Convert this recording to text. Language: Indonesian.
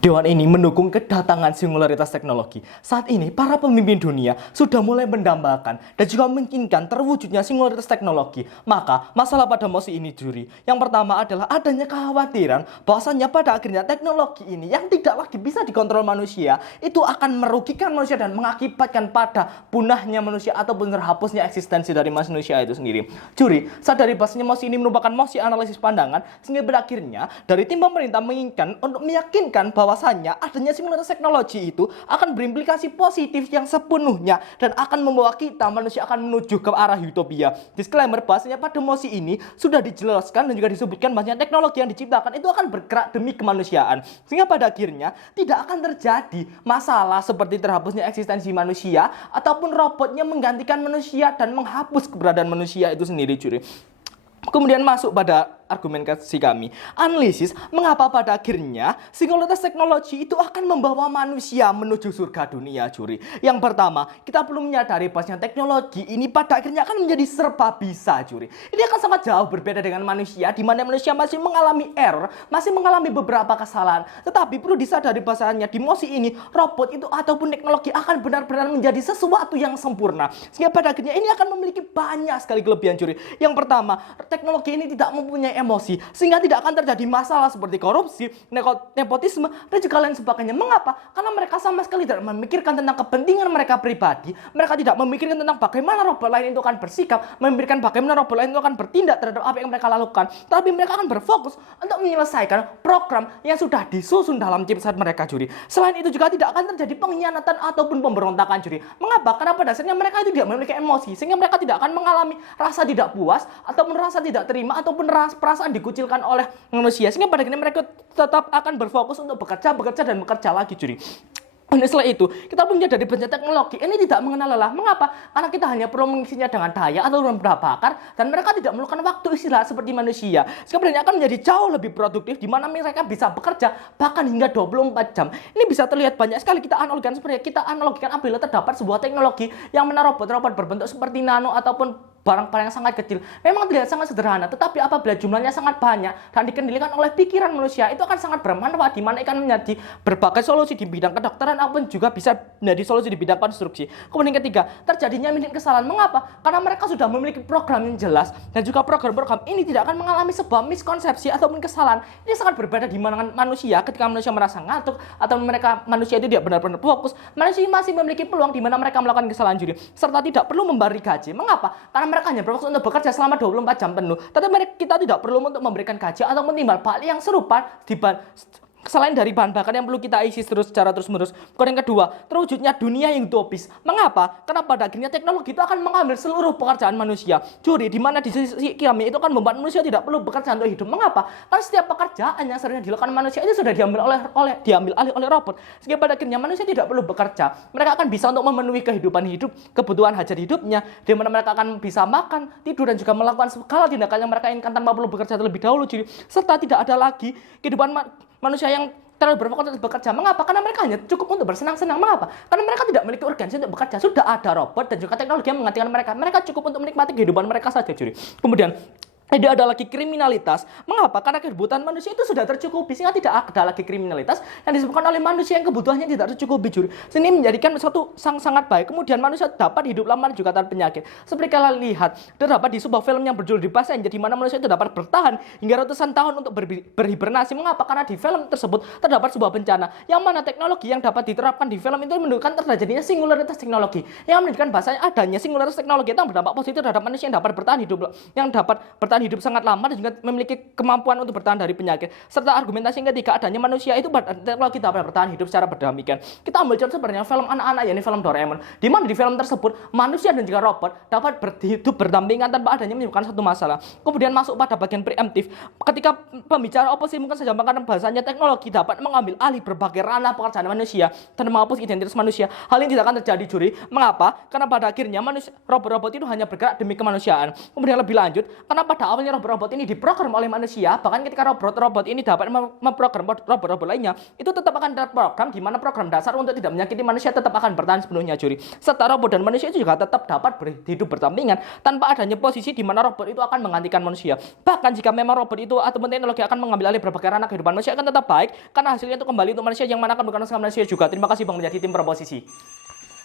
Dewan ini mendukung kedatangan singularitas teknologi. Saat ini, para pemimpin dunia sudah mulai mendambakan dan juga memungkinkan terwujudnya singularitas teknologi. Maka, masalah pada mosi ini juri. Yang pertama adalah adanya kekhawatiran bahwasannya pada akhirnya teknologi ini yang tidak lagi bisa dikontrol manusia, itu akan merugikan manusia dan mengakibatkan pada punahnya manusia ataupun terhapusnya eksistensi dari manusia itu sendiri. Juri, sadari bahwasanya mosi ini merupakan mosi analisis pandangan, sehingga berakhirnya dari tim pemerintah menginginkan untuk meyakinkan bahwasannya adanya singularitas teknologi itu akan berimplikasi positif yang sepenuhnya dan akan membawa kita manusia akan menuju ke arah utopia. Disclaimer bahwasanya pada mosi ini sudah dijelaskan dan juga disebutkan bahwasanya teknologi yang diciptakan itu akan bergerak demi kemanusiaan, sehingga pada akhirnya tidak akan terjadi masalah seperti terhapusnya eksistensi manusia ataupun robotnya menggantikan manusia dan menghapus keberadaan manusia itu sendiri, curi. Kemudian masuk pada argumentasi kami, analisis mengapa pada akhirnya singularitas teknologi itu akan membawa manusia menuju surga dunia, curi. Yang pertama, kita perlu menyadari bahwa teknologi ini pada akhirnya akan menjadi serba bisa, curi. Ini akan sangat jauh berbeda dengan manusia, di mana manusia masih mengalami error, masih mengalami beberapa kesalahan. Tetapi perlu disadari bahwasanya di mosi ini robot itu ataupun teknologi akan benar-benar menjadi sesuatu yang sempurna, sehingga pada akhirnya ini akan memiliki banyak sekali kelebihan, curi. Yang pertama, teknologi ini tidak mempunyai emosi, sehingga tidak akan terjadi masalah seperti korupsi, nepotisme, dan juga lain sebagainya. Mengapa? Karena mereka sama sekali tidak memikirkan tentang kepentingan mereka pribadi. Mereka tidak memikirkan tentang bagaimana robot lain itu akan bersikap, memikirkan bagaimana robot lain itu akan bertindak terhadap apa yang mereka lakukan. Tapi mereka akan berfokus untuk menyelesaikan program yang sudah disusun dalam chipset mereka, juri. Selain itu juga tidak akan terjadi pengkhianatan ataupun pemberontakan, juri. Mengapa? Karena pada dasarnya mereka itu tidak memiliki emosi, sehingga mereka tidak akan mengalami rasa tidak puas ataupun rasa tidak terima ataupun perasaan dikucilkan oleh manusia, sehingga pada akhirnya mereka tetap akan berfokus untuk bekerja dan bekerja lagi, juri. Dan setelah itu, kita pun menyadari bahwa teknologi ini tidak mengenal lelah. Mengapa? Karena kita hanya perlu mengisinya dengan daya atau dengan bakar, dan mereka tidak memerlukan waktu istirahat seperti manusia. Sebenarnya akan menjadi jauh lebih produktif, di mana mereka bisa bekerja bahkan hingga 24 jam. Ini bisa terlihat banyak sekali kita analogikan apabila terdapat sebuah teknologi yang mana robot-robot berbentuk seperti nano ataupun barang-barang yang sangat kecil. Memang terlihat sangat sederhana, tetapi apabila jumlahnya sangat banyak dan dikendalikan oleh pikiran manusia, itu akan sangat bermanfaat, di mana akan menjadi berbagai solusi di bidang kedokteran ataupun juga bisa menjadi solusi di bidang konstruksi. Kemudian ketiga, terjadinya minim kesalahan. Mengapa? Karena mereka sudah memiliki program yang jelas, dan juga program-program ini tidak akan mengalami sebuah miskonsepsi ataupun kesalahan. Ini sangat berbeda di mana manusia ketika manusia merasa ngantuk atau manusia itu tidak benar-benar fokus, manusia masih memiliki peluang di mana mereka melakukan kesalahan, juri, serta tidak perlu memberi gaji. Mengapa? Karena mereka hanya berfokus untuk bekerja selama 24 jam penuh. Tapi kita tidak perlu untuk memberikan gaji atau timbal balik yang serupa selain dari bahan bakar yang perlu kita isi secara terus-menerus. Kemudian yang kedua, terwujudnya dunia yang utopis. Mengapa? Karena pada akhirnya teknologi itu akan mengambil seluruh pekerjaan manusia. Juri, di mana di sisi kami itu akan membuat manusia tidak perlu bekerja untuk hidup. Mengapa? Karena setiap pekerjaan yang seharusnya dilakukan manusia itu sudah diambil alih oleh robot. Sehingga pada akhirnya manusia tidak perlu bekerja. Mereka akan bisa untuk memenuhi kebutuhan hajat hidupnya, di mana mereka akan bisa makan, tidur, dan juga melakukan segala tindakan yang mereka inginkan tanpa perlu bekerja terlebih dahulu. Juri, serta tidak ada lagi kehidupan manusia yang terlalu berfokus untuk bekerja. Mengapa? Karena mereka hanya cukup untuk bersenang-senang. Mengapa? Karena mereka tidak memiliki urgensi untuk bekerja. Sudah ada robot dan juga teknologi yang menggantikan mereka. Mereka cukup untuk menikmati kehidupan mereka saja, juri. Kemudian tidak ada lagi kriminalitas. Mengapa? Karena kebutuhan manusia itu sudah tercukupi, sehingga tidak ada lagi kriminalitas yang disebabkan oleh manusia yang kebutuhannya tidak tercukupi, juri. Ini menjadikan sesuatu sangat baik. Kemudian manusia dapat hidup lama juga tanpa penyakit. Seperti kalian lihat, terdapat di sebuah film yang berjudul The Passenger, di mana manusia itu dapat bertahan hingga ratusan tahun untuk berhibernasi. Mengapa? Karena di film tersebut terdapat sebuah bencana, yang mana teknologi yang dapat diterapkan di film itu menunjukkan terjadinya singularitas teknologi, yang menunjukkan bahasanya adanya singularitas teknologi itu yang berdampak positif terhadap manusia yang dapat bertahan hidup sangat lama dan juga memiliki kemampuan untuk bertahan dari penyakit. Serta argumentasi yang ketiga, adanya manusia itu teknologi dapat bertahan hidup secara berdemikian. Kita ambil contoh sebenarnya film anak-anak, yakni film Doraemon, di mana di film tersebut manusia dan juga robot dapat hidup berdampingan tanpa adanya menimbulkan satu masalah. Kemudian masuk pada bagian preemptif, ketika pembicara oposisi mungkin saja mengatakan bahasanya teknologi dapat mengambil alih berbagai ranah pekerjaan manusia dan menghapus identitas manusia. Hal ini tidak akan terjadi, juri. Mengapa? Karena pada akhirnya robot-robot itu hanya bergerak demi kemanusiaan. Kemudian lebih lanjut, karena pada ketika awalnya robot-robot ini diprogram oleh manusia, bahkan ketika robot-robot ini dapat memprogram robot-robot lainnya, itu tetap akan terprogram di mana program dasar untuk tidak menyakiti manusia tetap akan bertahan sepenuhnya, Juri. Serta robot dan manusia itu juga tetap dapat hidup berdampingan tanpa adanya posisi di mana robot itu akan menggantikan manusia. Bahkan jika memang robot itu ataupun teknologi akan mengambil alih berbagai ranah kehidupan manusia, akan tetap baik karena hasilnya itu kembali untuk manusia yang mana akan bukan manusia juga. Terima kasih Bang menjadi tim proposisi.